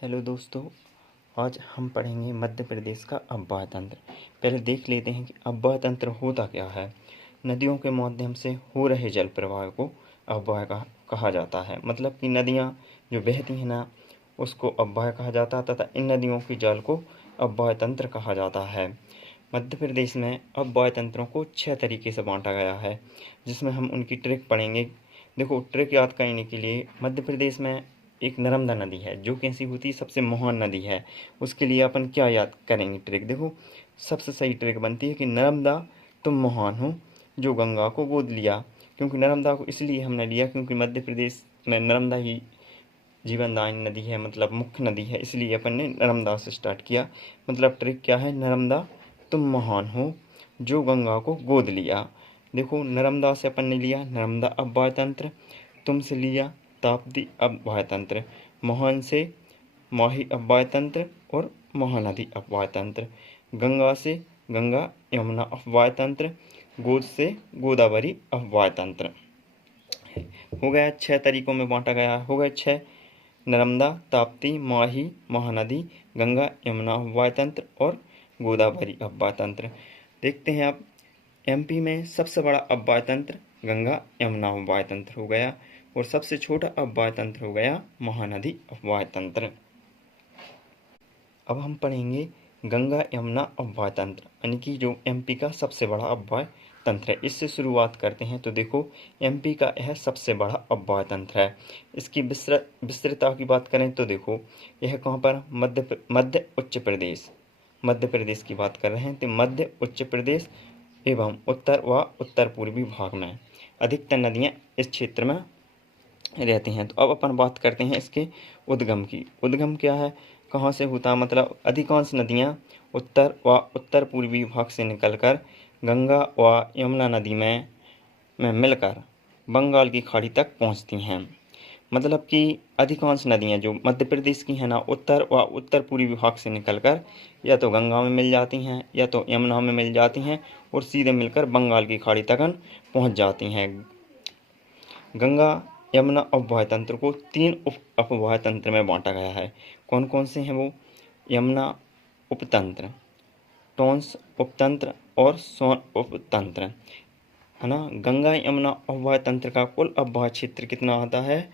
Hello दोस्तों, आज हम पढ़ेंगे मध्य प्रदेश का अव्यय तंत्र। पहले देख लेते हैं कि अव्यय तंत्र होता क्या है। नदियों के माध्यम से हो रहे जल प्रवाह को अव्यय कहा जाता है। मतलब कि नदियाँ जो बहती हैं ना, उसको अव्यय कहा जाता है तथा इन नदियों के जल को अव्यय तंत्र कहा जाता है। मध्य प्रदेश में अव्यय तंत्रों को 6 तरीके से बांटा गया है, जिसमें हम उनकी ट्रिक पढ़ेंगे। देखो, ट्रिक याद करने के लिए मध्य प्रदेश में एक नर्मदा नदी है जो कैसी होती है, सबसे महान नदी है। उसके लिए अपन क्या याद करेंगे ट्रिक। देखो, सबसे सही ट्रिक बनती है कि नर्मदा तुम महान हो जो गंगा को गोद लिया। क्योंकि नर्मदा को इसलिए हमने लिया क्योंकि मध्य प्रदेश में नर्मदा ही जीवनदायिनी नदी है, मतलब मुख्य नदी है, इसलिए अपन ने नर्मदा से स्टार्ट किया। मतलब ट्रिक क्या है, नर्मदा तुम महान हो जो गंगा को गोद लिया। देखो, नर्मदा से अपन ने लिया नर्मदा अव्यय तंत्र, तुम से लिया ताप्ती अव्यय तंत्र, महान से माही अव्यय तंत्र और महानदी अव्यय तंत्र, गंगा से गंगा यमुना अव्यय तंत्र, गोद से गोदावरी अव्यय तंत्र। हो गया 6 तरीकों में बांटा गया। हो गए 6, नर्मदा, ताप्ती, माही, महानदी, गंगा यमुना अव्यय तंत्र और गोदावरी अव्यय तंत्र। देखते हैं आप, एमपी में सबसे बड़ा अव्यय तंत्र गंगा यमुना अव्यय तंत्र हो गया और सबसे छोटा अव्यय तंत्र हो गया महानदी अव्यय तंत्र। अब हम पढ़ेंगे गंगा यमुना अव्यय तंत्र, यानी कि जो एमपी का सबसे बड़ा अव्यय तंत्र है। इससे शुरुआत करते हैं। तो देखो, एमपी का यह सबसे बड़ा अव्यय तंत्र है। इसकी विस्तृतता की बात करें तो देखो, यह कहाँ पर, मध्य उच्च प्रदेश, मध्य प्रदेश की बात कर रहे हैं। तो मध्य उच्च प्रदेश एवं उत्तर व उत्तर पूर्वी भाग में अधिकतर नदियाँ इस क्षेत्र में रहती हैं। तो अब अपन बात करते हैं इसके उद्गम की। उद्गम क्या है, कहाँ से होता है, मतलब अधिकांश नदियाँ उत्तर व उत्तर पूर्वी भाग से निकलकर गंगा व यमुना नदी में मिलकर बंगाल की खाड़ी तक पहुँचती हैं। मतलब कि अधिकांश नदियाँ जो मध्य प्रदेश की हैं ना, उत्तर व उत्तर पूर्वी भाग से निकलकर या तो गंगा में मिल जाती हैं या तो यमुना में मिल जाती हैं और सीधे मिलकर बंगाल की खाड़ी तक पहुँच जाती हैं। गंगा यमुना अव्यय तंत्र को 3 उप अव्यय तंत्र में बांटा गया है। कौन कौन से हैं वो, यमुना उपतंत्र, टोंस उपतंत्र और सोन उपतंत्र, है ना। गंगा यमुना अव्यय तंत्र का कुल अव्यय क्षेत्र कितना आता है,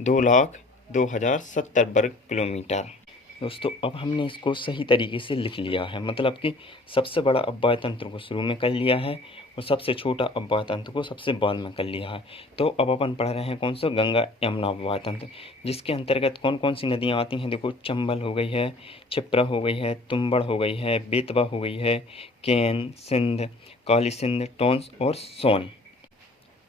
2,02,070 वर्ग किलोमीटर। दोस्तों, अब हमने इसको सही तरीके से लिख लिया है। मतलब कि सबसे बड़ा अव्यय तंत्र को शुरू में कर लिया है और सबसे छोटा अव्यय तंत्र को सबसे बाद में कर लिया है। तो अब अपन पढ़ रहे हैं कौन सा, गंगा यमुना अव्यय तंत्र, जिसके अंतर्गत कौन कौन सी नदियाँ आती हैं। देखो, चंबल हो गई है, क्षिप्रा हो गई है, तुम्बड़ हो गई है, बेतवा हो गई है, केन, सिंध, काली सिंध, टोंस और सोन।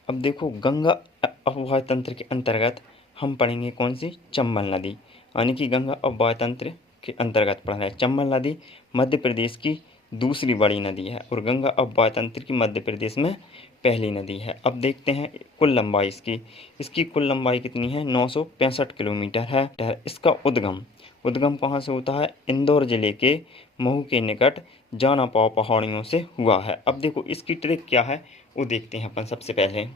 अब देखो, गंगा अव्यय तंत्र के अंतर्गत हम पढ़ेंगे कौन सी, चंबल नदी, यानी कि गंगा अव्यय तंत्र के अंतर्गत पढ़ रहे हैं। चंबल नदी मध्य प्रदेश की दूसरी बड़ी नदी है और गंगा अव्यय तंत्र की मध्य प्रदेश में पहली नदी है। अब देखते हैं कुल लंबाई इसकी कुल लंबाई कितनी है, 965 किलोमीटर है। इसका उद्गम कहाँ से होता है, इंदौर जिले के महू के निकट जानापाव पहाड़ियों से हुआ है। अब देखो, इसकी ट्रिक क्या है वो देखते हैं अपन। सबसे पहले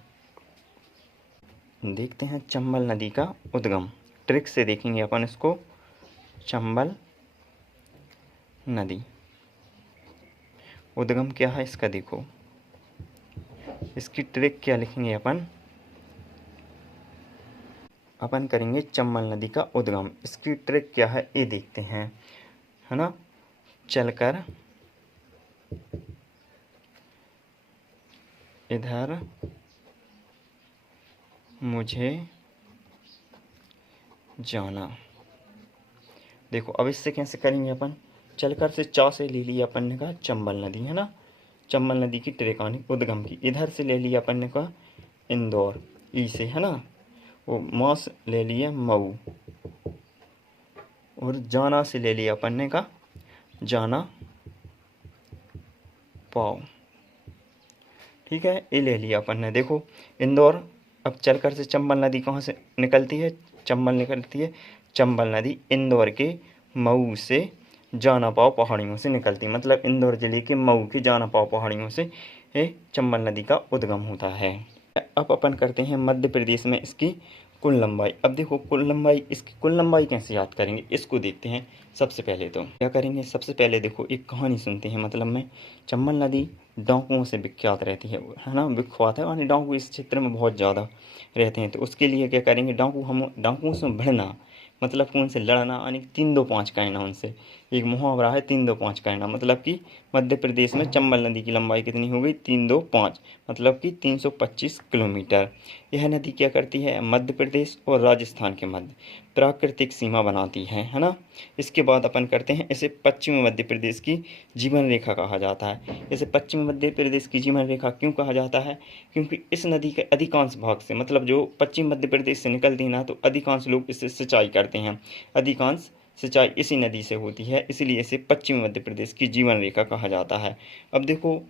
देखते हैं चंबल नदी का उद्गम, ट्रिक से देखेंगे अपन इसको। चंबल नदी उद्गम क्या है इसका, देखो इसकी ट्रिक क्या लिखेंगे अपन करेंगे चंबल नदी का उद्गम। इसकी ट्रिक क्या है ये देखते हैं, है ना। चलकर इधर मुझे जाना। देखो, अब इससे कैसे करेंगे अपन, चलकर से चा से ले लिया अपन ने कहा चंबल नदी, है ना। चंबल नदी की ट्रिकानी उद्गम की, इधर से ले लिया अपन ने कहा इंदौर, ई से, है ना। वो माँ से ले लिया मऊ और जाना से ले लिया अपन ने कहा जाना पाओ। ठीक है, ये ले लिया अपन ने। देखो, इंदौर, अब चलकर से चंबल नदी कहाँ से निकलती है, चंबल नदी इंदौर के मऊ से जानापाव पहाड़ियों से निकलती है। मतलब इंदौर जिले के मऊ के जानापाव पहाड़ियों से चंबल नदी का उद्गम होता है। अब अपन करते हैं मध्य प्रदेश में इसकी कुल लंबाई। अब देखो कुल लंबाई, इसकी कुल लंबाई कैसे याद करेंगे इसको देखते हैं। सबसे पहले तो क्या करेंगे, सबसे पहले देखो एक कहानी सुनते हैं। मतलब में चंबल नदी डाकुओं से विख्यात रहती है ना, विख्यात है, यानी डाकू इस क्षेत्र में बहुत ज़्यादा रहते हैं। तो उसके लिए क्या करेंगे, डाकुओं से भिड़ना मतलब कि उनसे लड़ना, यानी 3-2-5 कहना उनसे। एक मुहावरा है 3-2-5 कहना, मतलब कि मध्य प्रदेश में चंबल नदी की लंबाई कितनी हो गई, 3-2-5, मतलब कि 325 किलोमीटर। यह नदी क्या करती है, मध्य प्रदेश और राजस्थान के मध्य प्राकृतिक सीमा बनाती है ना। इसके बाद अपन करते हैं, इसे पश्चिमी मध्य प्रदेश की जीवन रेखा कहा जाता है। इसे पश्चिमी मध्य प्रदेश की जीवन रेखा क्यों कहा जाता है, क्योंकि इस नदी के अधिकांश भाग से, मतलब जो पश्चिम मध्य प्रदेश से निकलती है ना, तो अधिकांश लोग इससे सिंचाई करते हैं। अधिकांश सिंचाई इसी नदी से होती है, इसलिए इसे पश्चिमी मध्य प्रदेश की जीवन रेखा कहा जाता है। अब देखो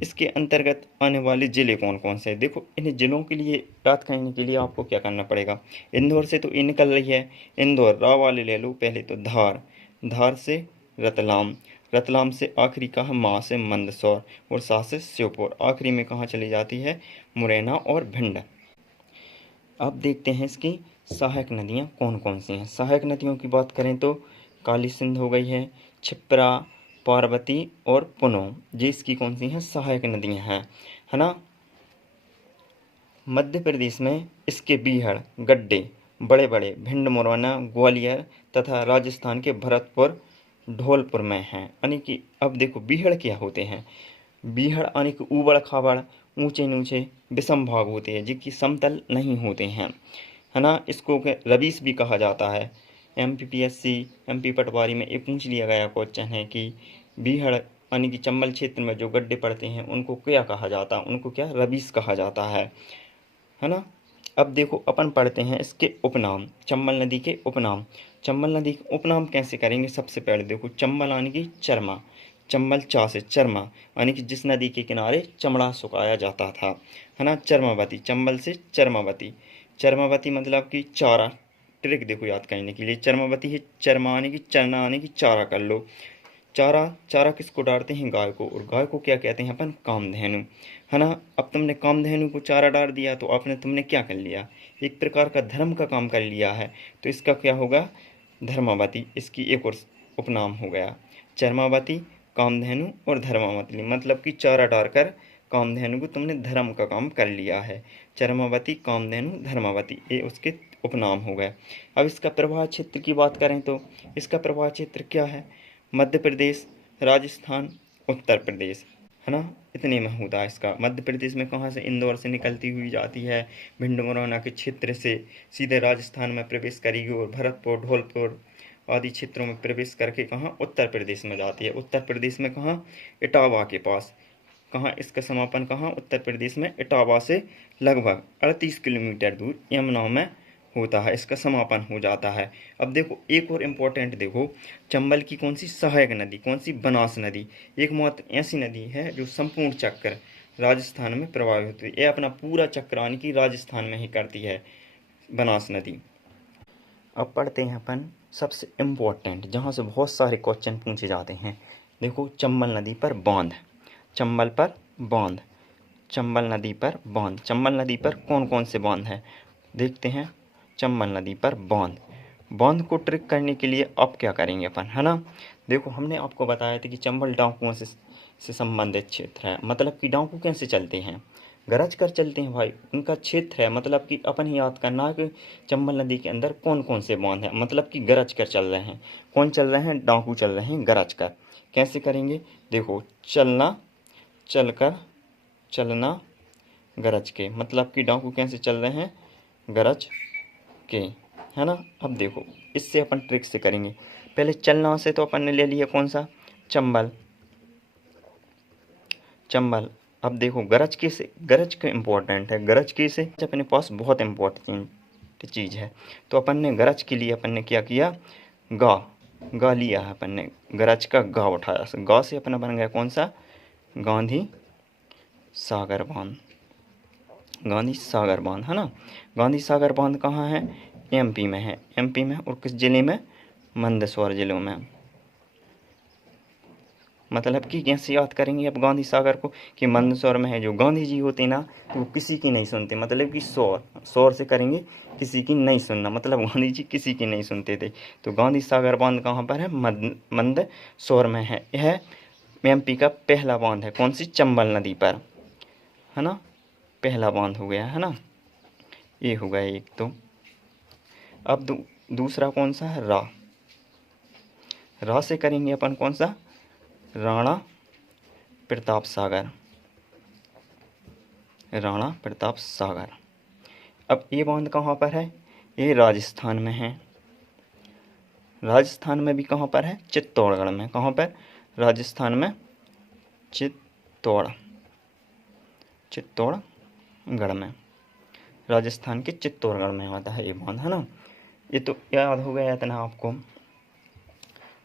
इसके अंतर्गत आने वाले ज़िले कौन कौन से हैं। देखो इन ज़िलों के लिए याद करने के लिए आपको क्या करना पड़ेगा, इंदौर से तो ये निकल रही है, इंदौर रा वाले ले लो पहले तो। धार, धार से रतलाम, रतलाम से आखिरी कहा माँ से मंदसौर, और सा से श्योपुर, आखिरी में कहाँ चली जाती है, मुरैना और भिंड। अब देखते हैं इसकी सहायक नदियाँ कौन कौन सी हैं। सहायक नदियों की बात करें तो काली सिंध हो गई है, क्षिप्रा, पार्वती और पुनो, ये इसकी कौन सी हैं, सहायक नदियाँ हैं, है ना। मध्य प्रदेश में इसके बीहड़, गड्ढे बड़े बड़े भिंड, मुरैना, ग्वालियर तथा राजस्थान के भरतपुर, धौलपुर में हैं। यानी कि अब देखो बीहड़ क्या होते हैं, बीहड़ यानी कि ऊबड़ खाबड़, ऊंचे नीचे विषम भाग होते हैं, जिनकी समतल नहीं होते हैं, है ना। इसको रबीस भी कहा जाता है। MPPSC MP पटवारी में ये पूछ लिया गया क्वेश्चन है कि बीहड़ यानी कि चंबल क्षेत्र में जो गड्ढे पड़ते हैं उनको क्या कहा जाता है, उनको क्या रबीस कहा जाता है ना। अब देखो अपन पढ़ते हैं इसके उपनाम, चंबल नदी के उपनाम। चंबल नदी के उपनाम कैसे करेंगे, सबसे पहले देखो चंबल यानी कि चरमा, चंबल चा से चरमा, यानी कि जिस नदी के किनारे चमड़ा सुखाया जाता था, है ना। चरमावती, चंबल से चरमावती, चरमावती मतलब कि चारा। ट्रिक देखो याद करने के लिए, चरमावती है चरमा यानी कि चरना यानी कि चारा कर लो। चारा, चारा किसको डालते हैं, गाय को, और गाय को क्या कहते हैं अपन, कामधेनु, है ना। अब तुमने कामधेनु को चारा डाल दिया तो तुमने क्या कर लिया, एक प्रकार का धर्म का काम कर लिया है। तो इसका क्या होगा, धर्मावती, इसकी एक और उपनाम हो गया। चरमावती, कामधेनु और धर्मावती, मतलब कि चारा डालकर कामधेनु को तुमने धर्म का काम कर लिया है। चरमावती, कामधेनु, धर्मावती, ये उसके उपनाम हो गए। अब इसका प्रभाव क्षेत्र की बात करें तो इसका प्रभाव क्षेत्र क्या है, मध्य प्रदेश, राजस्थान, उत्तर प्रदेश, है ना। इतने में होता है इसका। मध्य प्रदेश में कहाँ से, इंदौर से निकलती हुई जाती है, भिंड मुरैना के क्षेत्र से सीधे राजस्थान में प्रवेश करेगी, और भरतपुर, धौलपुर आदि क्षेत्रों में प्रवेश करके कहाँ, उत्तर प्रदेश में जाती है। उत्तर प्रदेश में कहाँ, इटावा के पास। कहाँ इसका समापन, कहाँ, उत्तर प्रदेश में इटावा से लगभग 38 किलोमीटर दूर यमुना में होता है, इसका समापन हो जाता है। अब देखो एक और इम्पोर्टेंट देखो, चंबल की कौन सी सहायक नदी, कौन सी, बनास नदी, एकमात्र ऐसी नदी है जो संपूर्ण चक्कर राजस्थान में प्रवाहित होती है। ये अपना पूरा चक्र यानी कि राजस्थान में ही करती है, बनास नदी। अब पढ़ते हैं अपन सबसे इम्पोर्टेंट, जहाँ से बहुत सारे क्वेश्चन पूछे जाते हैं। देखो चंबल नदी पर बांध, चंबल पर बांध, चंबल नदी पर बांध, चंबल नदी पर कौन कौन से बांध हैं, देखते हैं। चंबल नदी पर बांध, बांध को ट्रिक करने के लिए अब क्या करेंगे अपन, है ना। देखो हमने आपको बताया था कि चंबल डाकुओं से संबंधित क्षेत्र है, मतलब कि डाकू कैसे चलते हैं, गरज कर चलते हैं भाई, उनका क्षेत्र है। मतलब कि अपन ही याद करना है कि चंबल नदी के अंदर कौन कौन से बांध हैं, मतलब कि गरज कर चल रहे हैं। कौन चल रहे हैं, डाकू चल रहे हैं गरज कर। कैसे करेंगे, देखो चलना, चलकर, चलना, गरज के, मतलब कि डाकू कैसे चल रहे हैं, गरज के, है ना। अब देखो इससे अपन ट्रिक से करेंगे। पहले चलना से तो अपन ने ले लिया कौन सा, चंबल, चंबल। अब देखो गरज के से, गरज के इम्पोर्टेंट है, गरज के से अपने पास बहुत इम्पोर्टेंट चीज़ है। तो अपन ने गरज के लिए अपन ने क्या किया, गा, गा लिया है अपन ने, गरज का गा उठाया, गा से अपना बन गया कौन सा, गांधी सागर बांध, गांधी सागर बांध, है ना। गांधी सागर बांध कहाँ है, MP में है, MP में, और किस जिले में, मंदसौर जिले में। मतलब कि कैसे याद करेंगे अब गांधी सागर को कि मंद स्वर में है। जो गांधी जी होते ना तो वो किसी की नहीं सुनते, मतलब कि शोर से करेंगे, किसी की नहीं सुनना, मतलब गांधी जी किसी की नहीं सुनते थे। तो गांधी सागर बांध कहाँ पर है? मंद स्वर में है। यह एमपी का पहला बांध है। कौन सी? चंबल नदी पर, है ना, पहला बांध हो गया, है ना। ये हो गया एक। तो अब दूसरा कौन सा है? रा से करेंगे अपन कौन सा? राणा प्रताप सागर, राणा प्रताप सागर। अब ये बांध कहाँ पर है? ये राजस्थान में है। राजस्थान में भी कहाँ पर है? चित्तौड़गढ़ में। कहाँ पर? राजस्थान में चित्तौड़गढ़ में, राजस्थान के चित्तौड़गढ़ में आता है ये बांध, है ना। ये तो याद हो गया इतना आपको।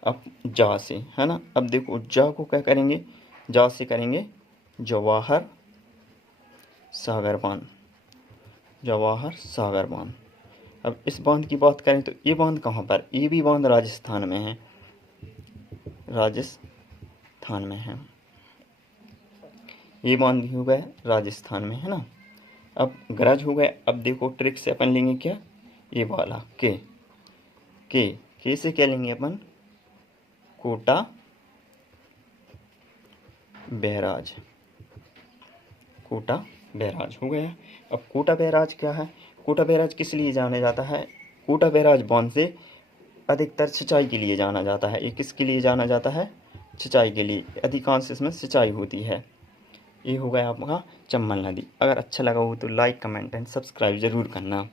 अब जा से, है ना। अब देखो जा को क्या करेंगे? जा से करेंगे जवाहर सागर बांध, जवाहर सागर बांध। अब इस बांध की बात करें तो ये बांध कहाँ पर? ये भी बांध राजस्थान में है, राजस्थान में है। ये बांध भी हो गया राजस्थान में, है ना। अब गरज हो गया। अब देखो ट्रिक से अपन लेंगे क्या? ये वाला के से क्या लेंगे अपन? कोटा बैराज, कोटा बैराज हो गया। अब कोटा बैराज क्या है? कोटा बैराज किस लिए जाना जाता है? कोटा बैराज बांध से अधिकतर सिंचाई के लिए जाना जाता है। ये किसके लिए जाना जाता है? सिंचाई के लिए, अधिकांश इसमें सिंचाई होती है। ये हो गया आपका चंबल नदी। अगर अच्छा लगा हो तो लाइक, कमेंट एंड सब्सक्राइब ज़रूर करना।